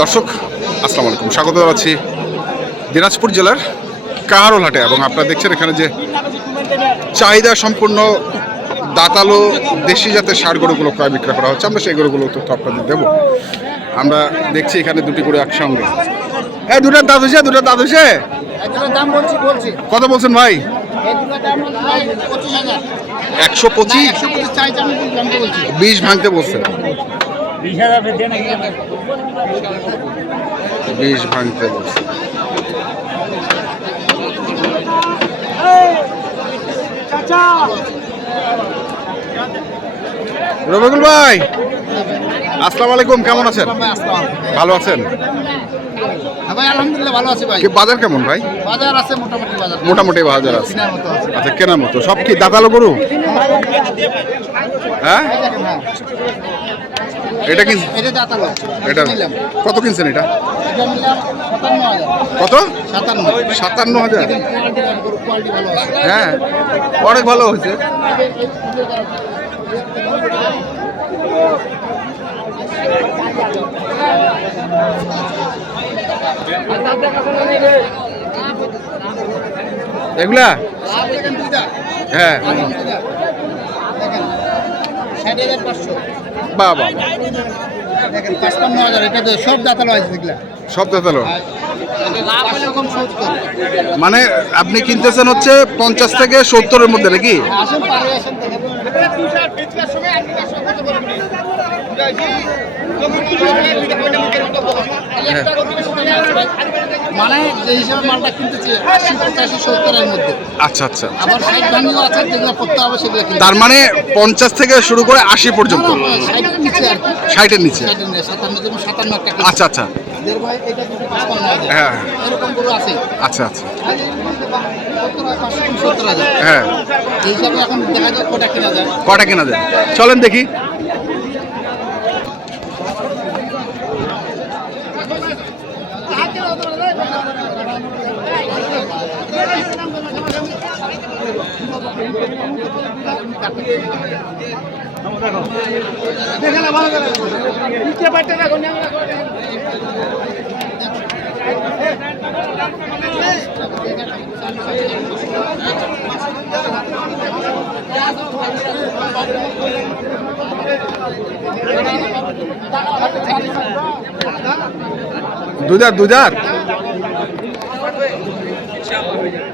দর্শক আসসালামু আলাইকুম। স্বাগত জানাচ্ছি দিনাজপুর জেলার কাহারোল হাটে এবং আপনারা দেখছেন এখানে যে চাহিদা সম্পূর্ণ দাতালো দেশি জাতের সার গরুগুলো ক্রয় বিক্রয় করা হচ্ছে। আমরা সেই গরুগুলো তথ্য আপনাদের দেবো। আমরা দেখছি এখানে দুটি করে একসঙ্গে। এই দুটার দাঁত হয়েছে দুটার দাঁত হয়েছে কত বলছেন ভাই? একশো পঁচিশ? বিশ ভাঙতে বলছেন। বিশ ভাঙতে রবিকুল ভাই আসসালামু আলাইকুম কেমন আছেন? ভালো আছেন? হ্যাঁ ভাই আলহামদুলিল্লাহ ভালো আছি ভাই। বাজার কেমন ভাই? বাজার আছে মোটামুটি বাজার। মোটামুটি বাজার আছে। আচ্ছা কেনার মতো। সব কি দাতালো গরু? হ্যাঁ। হ্যাঁ? এটা কি? এটা দাঁতালো এটা কত কিনছেন এটা? কত? সাতান্ন। হাজার। হ্যাঁ অনেক ভালো হয়েছে। এগুলা? হ্যাঁ। ষাট হাজার পাঁচশো। বাবা। সব দাঁতালো সব দাতালো? মানে আপনি কিনতেছেন হচ্ছে পঞ্চাশ থেকে সত্তরের মধ্যে নাকি? আসেন মানে যে হিসাবে মালটা কিনতেছে আশি পঁচাশি সত্তরের মধ্যে। আচ্ছা আচ্ছা। আবার ষাট ভাঙিও আছে যেগুলো করতে হবে সেগুলো তার মানে পঞ্চাশ থেকে শুরু করে আশি পর্যন্ত? ষাটের নিচে আর ষাটের নিচে? সাতান্ন যেমন সাতান্ন আচ্ছা আচ্ছা। হ্যাঁ আছে। আচ্ছা আচ্ছা। হ্যাঁ। এই হিসাবে এখন দেখা যায় কোটা কিনা যায়। কটা কেনা যায়? চলেন দেখি। দুধার দুধার মাল কিনা শেষ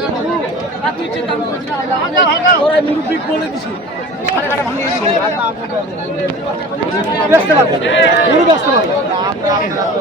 চুয়াত্তর হ্যাঁ ভাই চুয়াত্তর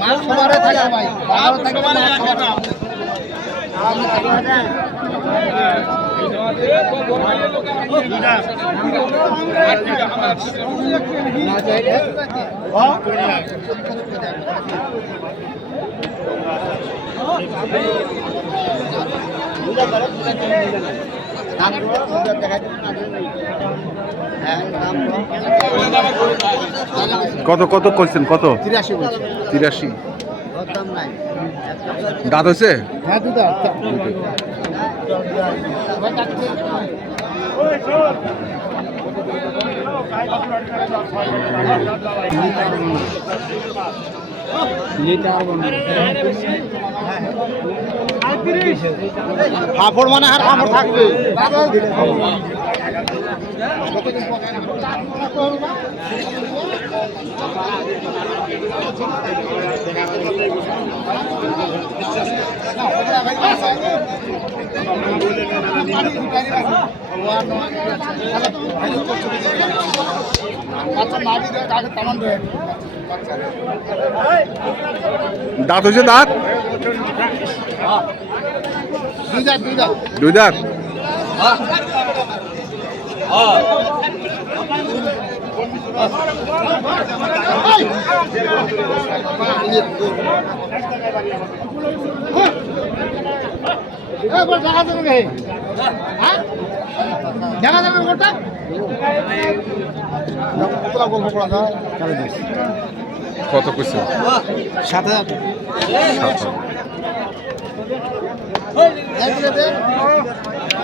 মাল সবারে থাকে ভাই বাজারে থাকে কত কত করছেন? কত? তিরাশি তিরাশি। দাঁত হয়েছে? হ্যাঁ ফাফড় মানে আর ফাফড় থাকবে। বাচ্চা দাঁত হয়েছে দাঁত? দুই দাঁত দুই দাঁত। দুই দাঁত? দেখা যাবে? দেখা যাবে দিস কত কইছে সাত হাজার সাত হাজার।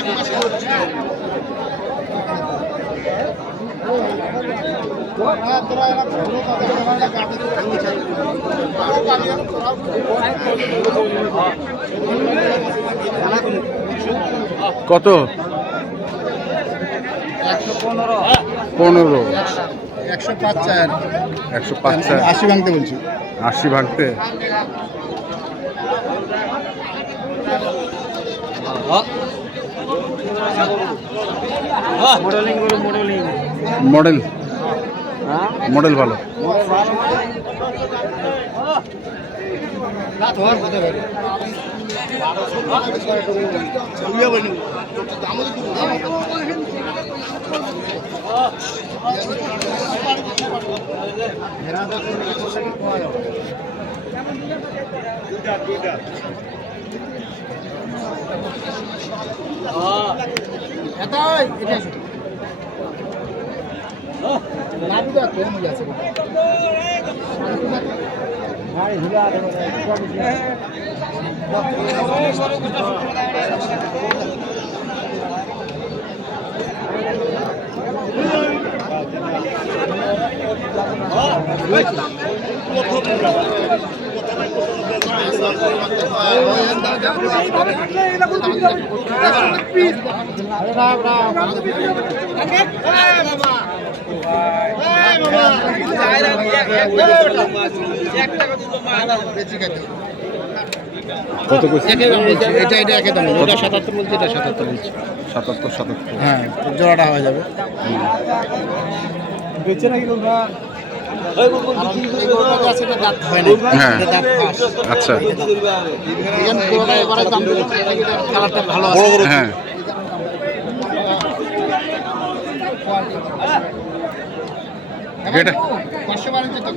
একশো পনেরো পনেরো। একশো পাঁচ চার। একশো পাঁচ চার আশি ভাঙতে। বলছি আশি ভাঙতে মডেল। মডেল ভালো। এটাই। এটা আছে নাবিদা কম আছে কত কইছে এটা সাতাত্তর বলছি এটা সাতাত্তর বলছি সাতাত্তর সাতাত্তর হ্যাঁ জোড়াটা হয়ে যাবে বেচে নাকি তোমরা হ্যাঁ। আচ্ছা এখানে পুরোটা এবারে দাম দিলে কালারটা ভালো আছে হ্যাঁ এটা পাঁচশো বারেন্টি তো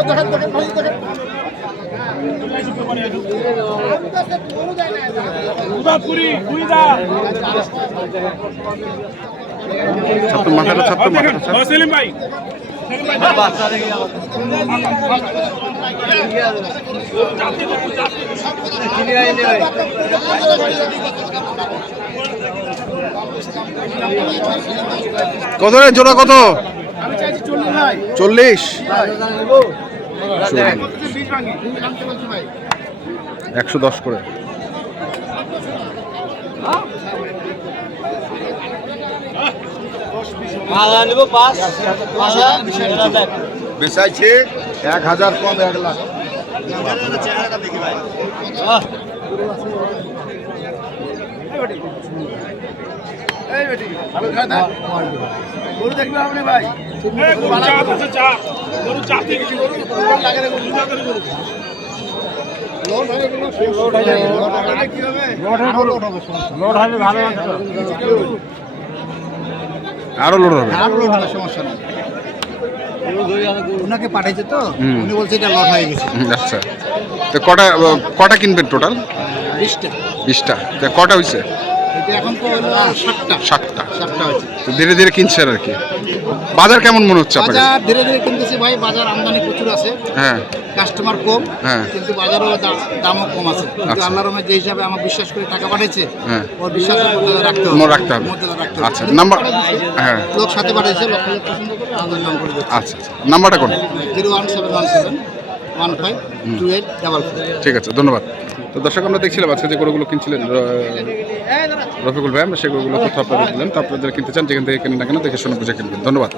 তোরা গল্প করে তার বেশ ভাই হ্যাঁ হয়ে যাচ্ছে আমার কাছে জোড়া কত? হয়ে একশো দশ করে। হ্যাঁ এক লাখ হাজার দাম ঘুরিয়েছি ও দেখেন দেখেন ভাই ভাই? করে হাজার কম এক লাখ আরও লোড হবে। আর লোড হবে। সমস্যা নেই। ওনাকে পাঠাইছে তো উনি বলছে এটা লট হয়ে গেছে। আচ্ছা। তো কটা কটা কিনবেন টোটাল? বিশটা। বিশটা। তো কটা হয়েছে এখন তো ষাটটা ষাটটা হয়েছে। তো ধীরে ধীরে কিনছেন আর কি। বাজার কেমন মনে হচ্ছে আপনাকে বাজার ধীরে ধীরে কিনতেছি ভাই বাজার আমদানি প্রচুর আছে। হ্যাঁ। কাস্টমার কম হ্যাঁ। কিন্তু বাজারও দাম- দামও কম আছে। কিন্তু আচ্ছা। আল্লাহর রহমতে যে হিসাবে আমার বিশ্বাস করে টাকা পাঠাইছে হ্যাঁ। বিশ্বাসের মর্যাদা রাখতে হবে। রাখতে হবে। রাখতে হবে। আচ্ছা, নাম্বার- হ্যাঁ। লোক সাথে পাঠাইছে লোক পছন্দ করে আমাদের নাম করে আচ্ছা আচ্ছা। নাম্বারটা কোন zero one seven one seven one five two eight double ঠিক আছে ধন্যবাদ। তো দর্শক, আমরা দেখছিলাম আজকে যে গরুগুলো কিনছিলেন রফিকুল ভাই, আমরা সেই গরুগুলো তথ্য আপনাদের দিলাম। তো আপনারা কিনতে চান, যেখান থেকে কেনেন না কেন, দেখে শুনে বুঝে কিনবেন। ধন্যবাদ।